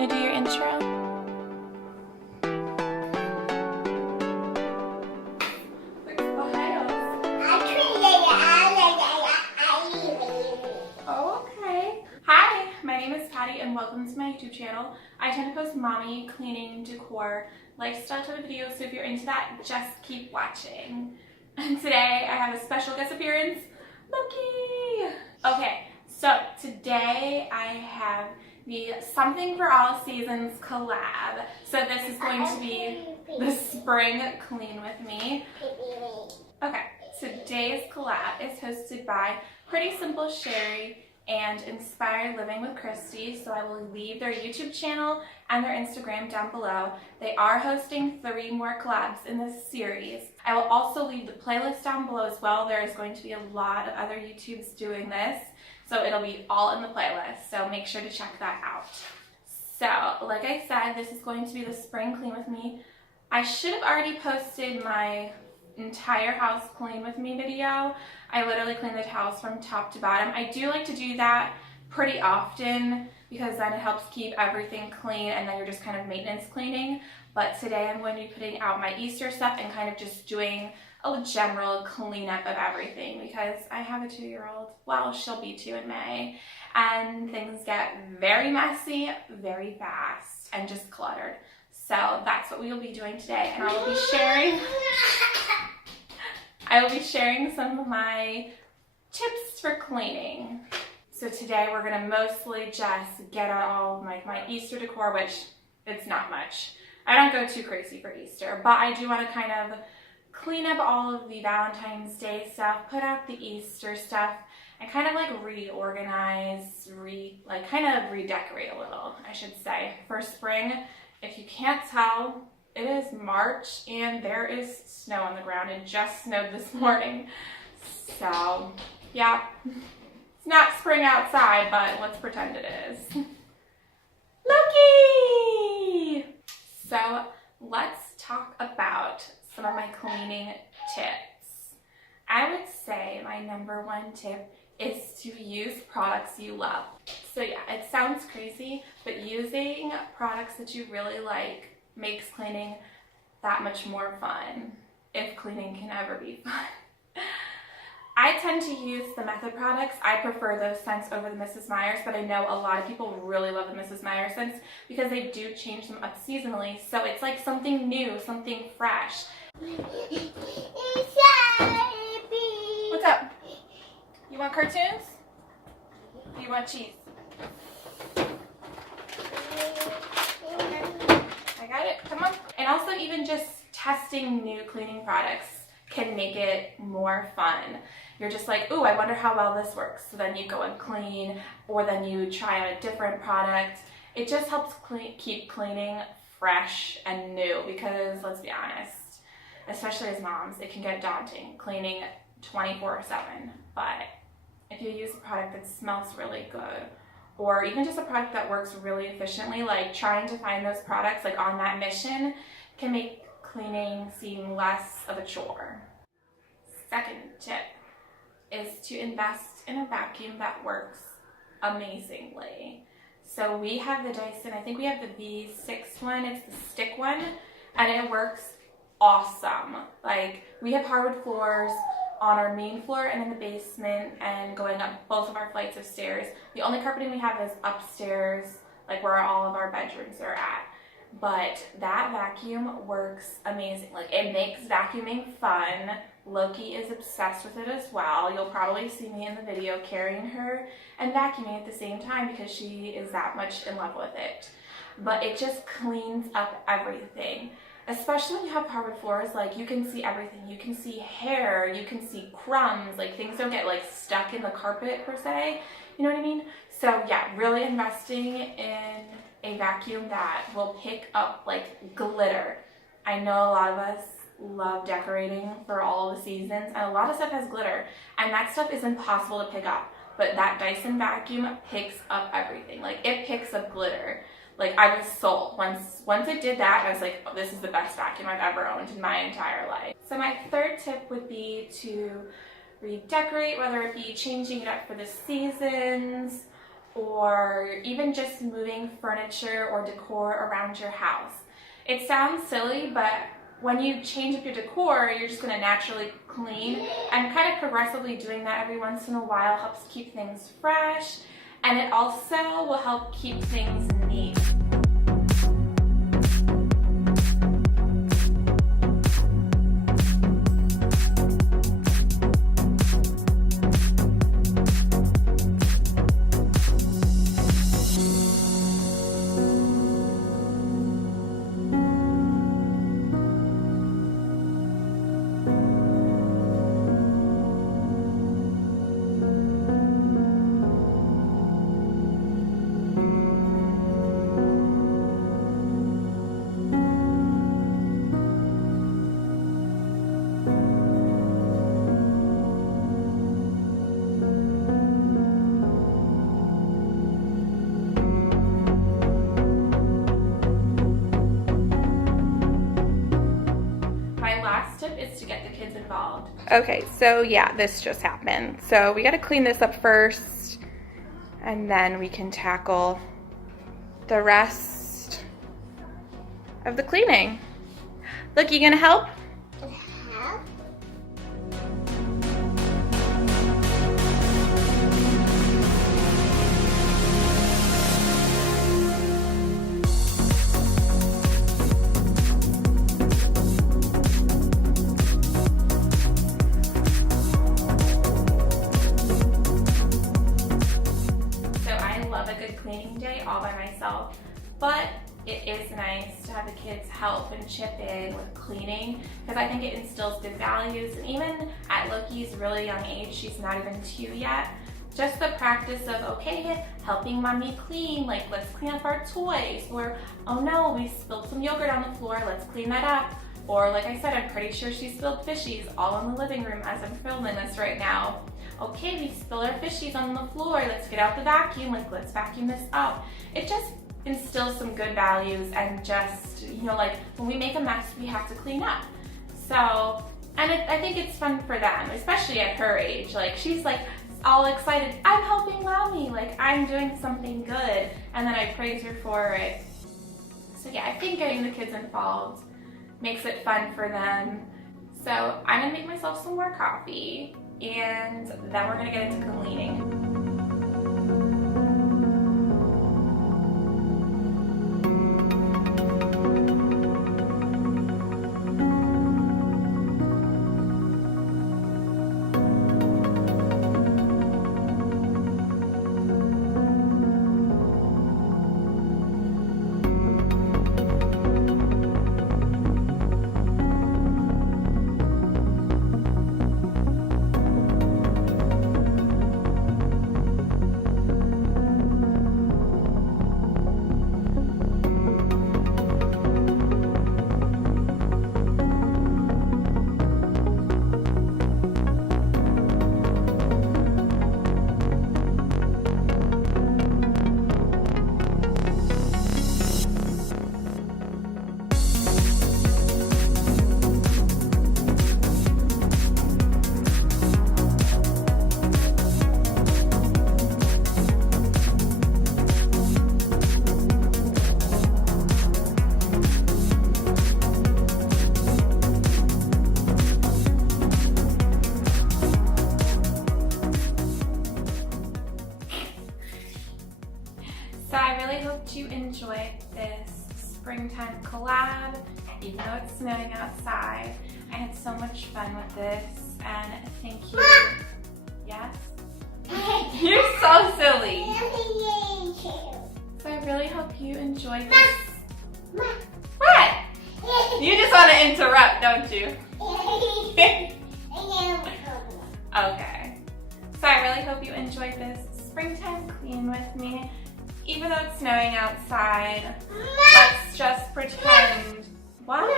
gonna do your intro? Oh, okay. Hi, my name is Patty and welcome to my YouTube channel. I tend to post mommy, cleaning, decor, lifestyle type of videos, so if you're into that, just keep watching. And today I have a special guest appearance, Loki! Okay, so today I have the Something for All Seasons collab. So this is going to be the spring clean with me. Okay, today's collab is hosted by Pretty Simple Sherri and Inspired Living with Kristi. So I will leave their YouTube channel and their Instagram down below. They are hosting 3 more collabs in this series. I will also leave the playlist down below as well. There is going to be a lot of other YouTubes doing this, so it'll be all in the playlist. So make sure to check that out. So like I said, this is going to be the spring clean with me. I should have already posted my entire house clean with me video. I literally clean the house from top to bottom. I do like to do that pretty often because then it helps keep everything clean and then you're just kind of maintenance cleaning. But today I'm going to be putting out my Easter stuff and kind of just doing a general cleanup of everything because I have a 2-year-old. Well, she'll be 2 in May, and things get very messy very fast and just cluttered. So that's what we will be doing today, and I will be sharing some of my tips for cleaning. So today we're gonna mostly just get on all of my Easter decor, which it's not much. I don't go too crazy for Easter, but I do want to kind of clean up all of the Valentine's Day stuff, put out the Easter stuff, and kind of like reorganize, kind of redecorate a little, I should say, for spring. If you can't tell, it is March and there is snow on the ground. It just snowed this morning. So yeah, it's not spring outside, but let's pretend it is. Loki! So let's talk about some of my cleaning tips. I would say my #1 tip is to use products you love. So yeah, it sounds crazy, but using products that you really like makes cleaning that much more fun, if cleaning can ever be fun. I tend to use the Method products. I prefer those scents over the Mrs. Meyer's, but I know a lot of people really love the Mrs. Meyer's scents because they do change them up seasonally, so it's like something new, something fresh. What's up? You want cartoons? Or you want cheese? Okay. I got it. Come on. And also even just testing new cleaning products can make it more fun. You're just like, ooh, I wonder how well this works. So then you go and clean, or then you try out a different product. It just helps keep cleaning fresh and new because let's be honest, especially as moms, it can get daunting cleaning 24/7. But if you use a product that smells really good, or even just a product that works really efficiently, like trying to find those products like on that mission can make cleaning seem less of a chore. Second tip is to invest in a vacuum that works amazingly. So we have the Dyson, I think we have the V6 one, it's the stick one, and it works awesome. Like, we have hardwood floors on our main floor and in the basement and going up both of our flights of stairs. The only carpeting we have is upstairs, like where all of our bedrooms are at. But that vacuum works amazing. Like, it makes vacuuming fun. Loki is obsessed with it as well. You'll probably see me in the video carrying her and vacuuming at the same time because she is that much in love with it. But it just cleans up everything. Especially when you have hardwood floors, like you can see everything. You can see hair, you can see crumbs, like things don't get like stuck in the carpet per se. You know what I mean? So yeah, really investing in a vacuum that will pick up like glitter. I know a lot of us love decorating for all the seasons, and a lot of stuff has glitter, and that stuff is impossible to pick up. But that Dyson vacuum picks up everything. Like, it picks up glitter. Like, I was sold. Once it did that, I was like, oh, this is the best vacuum I've ever owned in my entire life. So my third tip would be to redecorate, whether it be changing it up for the seasons or even just moving furniture or decor around your house. It sounds silly, but when you change up your decor, you're just going to naturally clean, and kind of progressively doing that every once in a while helps keep things fresh, and it also will help keep things neat. Is to get the kids involved. Okay, so yeah, this just happened. So we got to clean this up first, and then we can tackle the rest of the cleaning. Look, you gonna help? Cleaning day all by myself, but it is nice to have the kids help and chip in with cleaning, because I think it instills good values. And even at Loki's really young age, she's not even 2 yet, just the practice of, okay, helping mommy clean, like let's clean up our toys, or oh no, we spilled some yogurt on the floor, let's clean that up. Or like I said, I'm pretty sure she spilled fishies all in the living room as I'm filming this right now. Okay, we spilled our fishies on the floor, let's get out the vacuum, like let's vacuum this up. It just instills some good values, and just, you know, like when we make a mess, we have to clean up. So, and I think it's fun for them, especially at her age. Like she's like all excited, I'm helping mommy, like I'm doing something good, and then I praise her for it. So yeah, I think getting the kids involved makes it fun for them. So I'm gonna make myself some more coffee, and then we're gonna get into cleaning. So I really hope you enjoyed this springtime collab, even though it's snowing outside. I had so much fun with this, and thank you. Yes? You're so silly. So I really hope you enjoyed this. What? You just want to interrupt, don't you? Okay. So I really hope you enjoyed this springtime clean with me. Even though it's snowing outside, let's just pretend. What?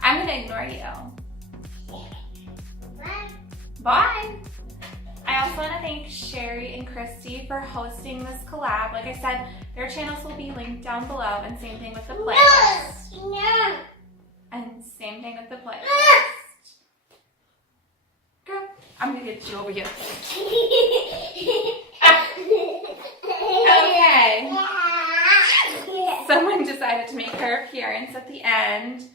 I'm gonna ignore you. Bye. I also want to thank Sherri and Kristi for hosting this collab. Like I said, their channels will be linked down below, and same thing with the playlist. And same thing with the playlist. Girl, I'm I'm gonna get you over here. Okay. Someone decided to make her appearance at the end.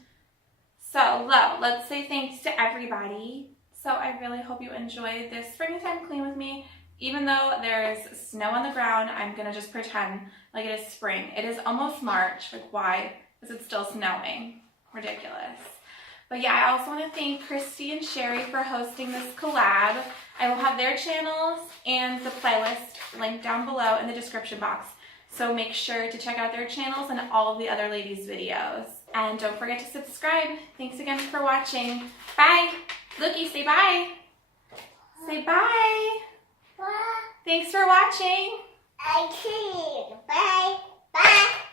So, let's say thanks to everybody. So I really hope you enjoyed this springtime clean with me. Even though there's snow on the ground, I'm gonna just pretend like it is spring. It is almost March. Like, why is it still snowing? Ridiculous. But yeah, I also want to thank Kristi and Sherri for hosting this collab. I will have their channels and the playlist linked down below in the description box. So make sure to check out their channels and all of the other ladies' videos. And don't forget to subscribe. Thanks again for watching. Bye. Lookie, say bye. Say bye. Bye. Thanks for watching. I see you. Bye. Bye.